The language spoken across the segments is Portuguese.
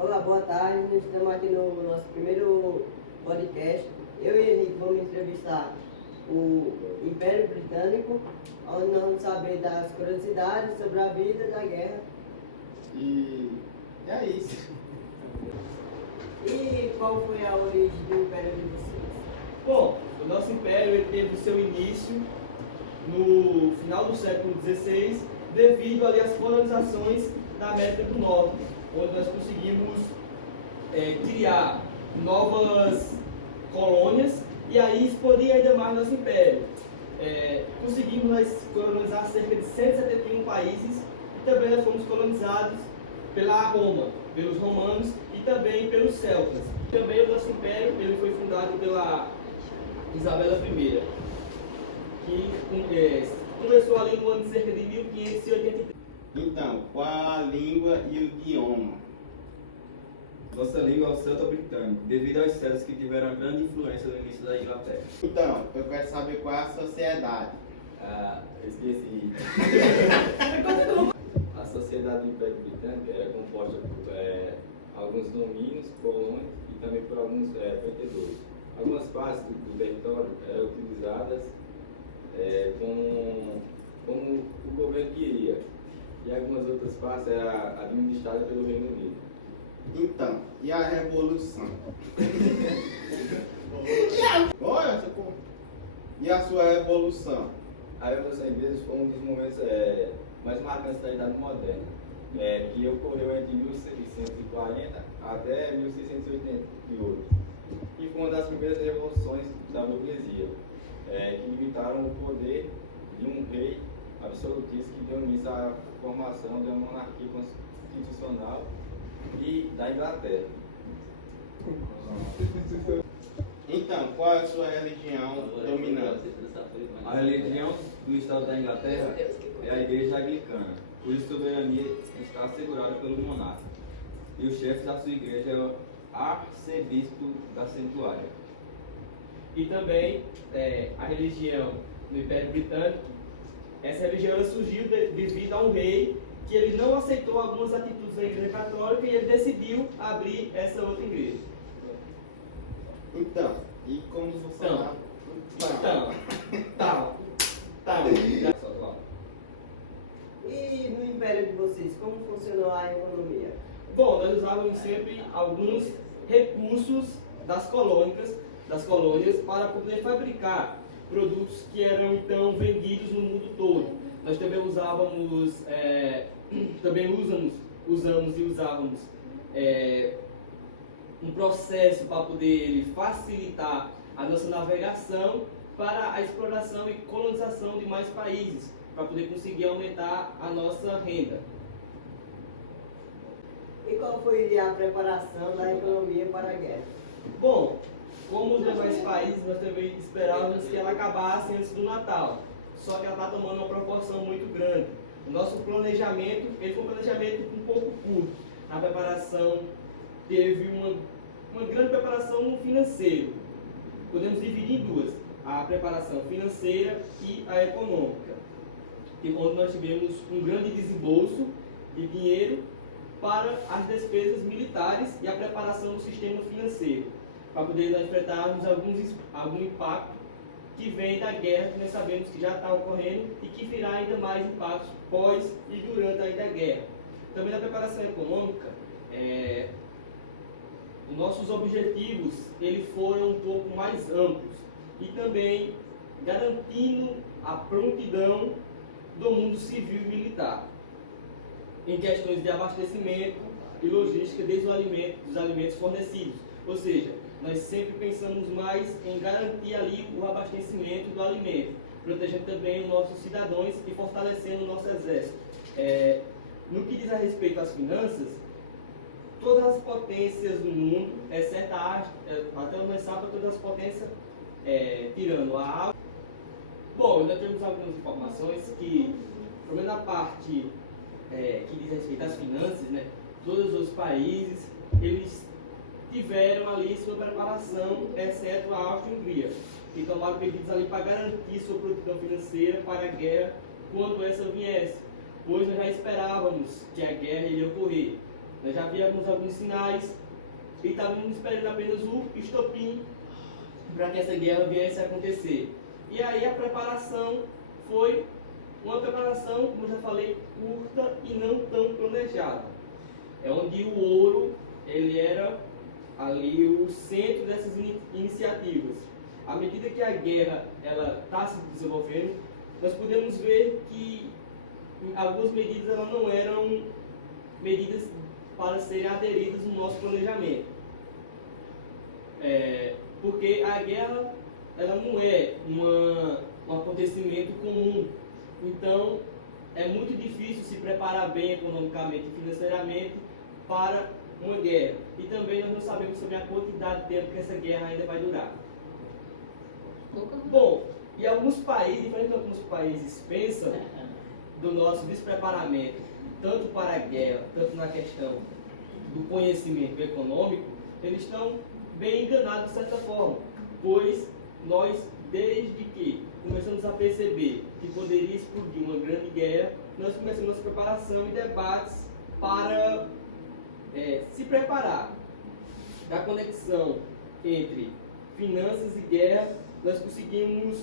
Olá, boa tarde. Nós estamos aqui no nosso primeiro podcast. Eu e Henrique vamos entrevistar o Império Britânico, onde nós vamos saber das curiosidades sobre a vida da guerra. E é isso. E qual foi a origem do Império de vocês? Bom, o nosso império ele teve o seu início no final do século XVI, devido ali às colonizações da América do Norte, onde nós conseguimos criar novas colônias e aí expandir ainda mais nosso império. Conseguimos nós colonizar cerca de 171 países e também nós fomos colonizados pela Roma, pelos romanos e também pelos celtas. Também o nosso império ele foi fundado pela Isabela I, que começou ali no ano de cerca de 1583. Então, qual a língua e o idioma? Nossa língua é o celto-britânico, devido aos celtas que tiveram grande influência no início da Inglaterra. Então, eu quero saber qual é a sociedade. Esqueci. A sociedade do Império Britânico era composta por alguns domínios, colônias e também por alguns pretendores. Algumas partes do território eram utilizadas como o governo queria, e algumas outras partes eram administradas pelo Reino Unido. Então, e a Revolução? Olha, e a sua Revolução? A Revolução Inglesa foi um dos momentos mais marcantes da Idade Moderna, que ocorreu entre 1640 até 1688, e foi uma das primeiras revoluções da burguesia, que limitaram o poder de um rei absolutista que deu início à formação de uma monarquia constitucional e da Inglaterra. Então, qual é a sua religião dominante? A religião do Estado da Inglaterra é a Igreja Anglicana, cuja soberania está assegurada pelo monarca. E o chefe da sua igreja é o arcebispo da Santuária. E também a religião do Império Britânico, essa religião ela surgiu devido a um rei que ele não aceitou algumas atitudes da Igreja Católica e ele decidiu abrir essa outra igreja. Então, e como funcionava? E no Império de vocês, como funcionou a economia? Bom, nós usávamos sempre alguns recursos das colônias para poder fabricar produtos que eram então vendidos no mundo todo. Nós também usávamos um processo para poder facilitar a nossa navegação para a exploração e colonização de mais países, para poder conseguir aumentar a nossa renda. E qual foi a preparação da economia para a guerra? Bom, como os demais países, nós também esperávamos que ela acabasse antes do Natal. Só que ela está tomando uma proporção muito grande. O nosso planejamento, ele foi um planejamento um pouco curto. A preparação teve uma grande preparação financeira. Podemos dividir em duas: a preparação financeira e a econômica. E onde nós tivemos um grande desembolso de dinheiro para as despesas militares e a preparação do sistema financeiro, para poder nós enfrentarmos algum impacto que vem da guerra, que nós sabemos que já está ocorrendo e que virá ainda mais impactos pós e durante ainda a guerra. Também na preparação econômica, os nossos objetivos eles foram um pouco mais amplos e também garantindo a prontidão do mundo civil e militar em questões de abastecimento e logística dos alimentos fornecidos. Ou seja, nós sempre pensamos mais em garantir ali o abastecimento do alimento, protegendo também os nossos cidadãos e fortalecendo o nosso exército. No que diz a respeito às finanças, todas as potências do mundo, exceto até o nós sabemos todas as potências, tirando a África. Bom, nós temos algumas informações que, pelo menos na parte que diz respeito às finanças, né, todos os países, eles tiveram ali sua preparação, exceto a Áustria-Hungria, que tomaram medidas ali para garantir sua proteção financeira para a guerra quando essa viesse, pois nós já esperávamos que a guerra iria ocorrer. Nós já víamos alguns sinais e estávamos esperando apenas o estopim para que essa guerra viesse a acontecer. E aí a preparação foi uma preparação, como eu já falei, curta e não tão planejada. É onde o ouro ele era ali o centro dessas iniciativas. À medida que a guerra ela está se desenvolvendo, nós podemos ver que algumas medidas elas não eram medidas para serem aderidas no nosso planejamento. Porque a guerra ela não é um acontecimento comum. Então, é muito difícil se preparar bem economicamente e financeiramente para uma guerra. E também nós não sabemos sobre a quantidade de tempo que essa guerra ainda vai durar. Bom, e alguns países, diferente de alguns países, pensam do nosso despreparamento, tanto para a guerra, tanto na questão do conhecimento econômico, eles estão bem enganados de certa forma, pois nós, desde que começamos a perceber que poderia explodir uma grande guerra, nós começamos nossa preparação e debates para se preparar. Da conexão entre finanças e guerra, nós conseguimos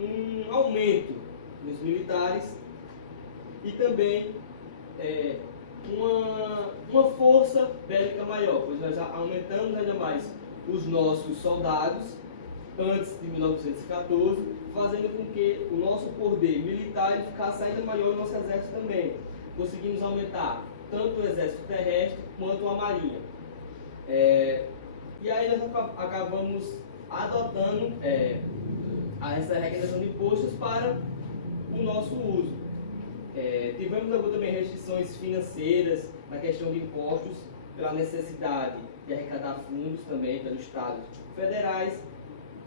um aumento nos militares e também uma força bélica maior, pois nós aumentamos ainda mais os nossos soldados antes de 1914, fazendo com que o nosso poder militar ficasse ainda maior e o nosso exército também. Conseguimos aumentar tanto o exército terrestre quanto a marinha. E aí nós acabamos adotando essa arrecadação de impostos para o nosso uso. Tivemos também restrições financeiras na questão de impostos, pela necessidade de arrecadar fundos também pelos estados federais,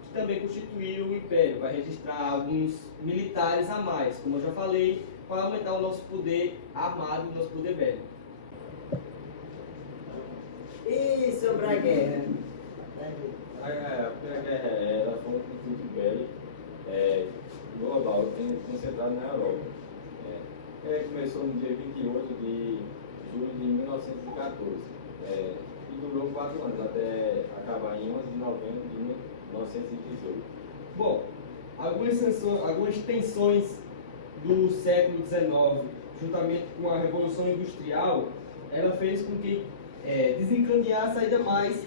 que também constituíram o Império, para registrar alguns militares a mais, como eu já falei, para aumentar o nosso poder armado, o nosso poder bélico. E sobre a guerra? A Primeira Guerra ela foi um conflito bélico global, concentrado na Europa. Começou no dia 28 de julho de 1914 e durou 4 anos, até acabar em 11 de novembro de 1918. Bom, algumas tensões do século XIX, juntamente com a Revolução Industrial, ela fez com que desencadeasse ainda mais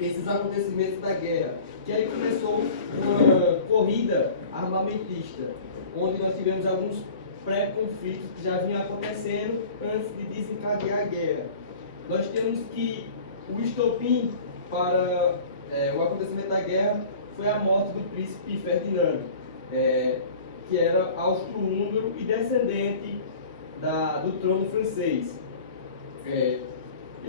esses acontecimentos da guerra. Que aí começou uma corrida armamentista, onde nós tivemos alguns pré-conflitos que já vinham acontecendo antes de desencadear a guerra. Nós temos que o estopim para o acontecimento da guerra foi a morte do príncipe Ferdinando, que era austro-húngaro e descendente do trono francês. E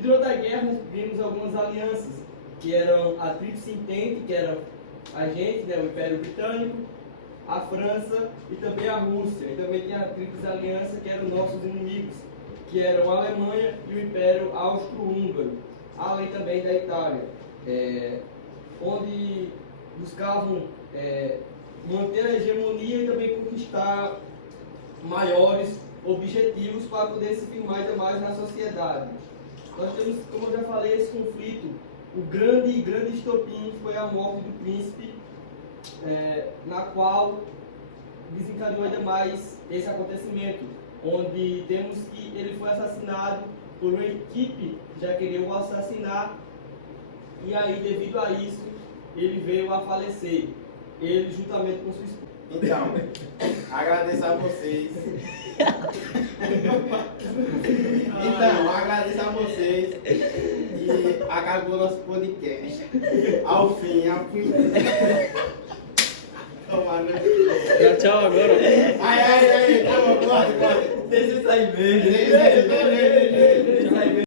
durante a guerra nós vimos algumas alianças, que eram a Tríplice Entente, que era a gente, o Império Britânico, a França e também a Rússia. E também tinha a Tríplice Aliança, que eram nossos inimigos, que eram a Alemanha e o Império Austro-Húngaro, além também da Itália, onde buscavam manter a hegemonia e também conquistar maiores objetivos para poder se firmar ainda mais na sociedade. Nós temos, como eu já falei, esse conflito, o grande estopim foi a morte do príncipe, na qual desencadeou ainda mais esse acontecimento, onde temos que ele foi assassinado por uma equipe que já queria o assassinar, e aí devido a isso ele veio a falecer, ele juntamente com sua esposa. Então, agradeço a vocês. E acabou nosso podcast. Ao fim. Tomar no... Tchau agora. Ai, calma, corre. Deixa eu sair mesmo. Deixa eu sair mesmo.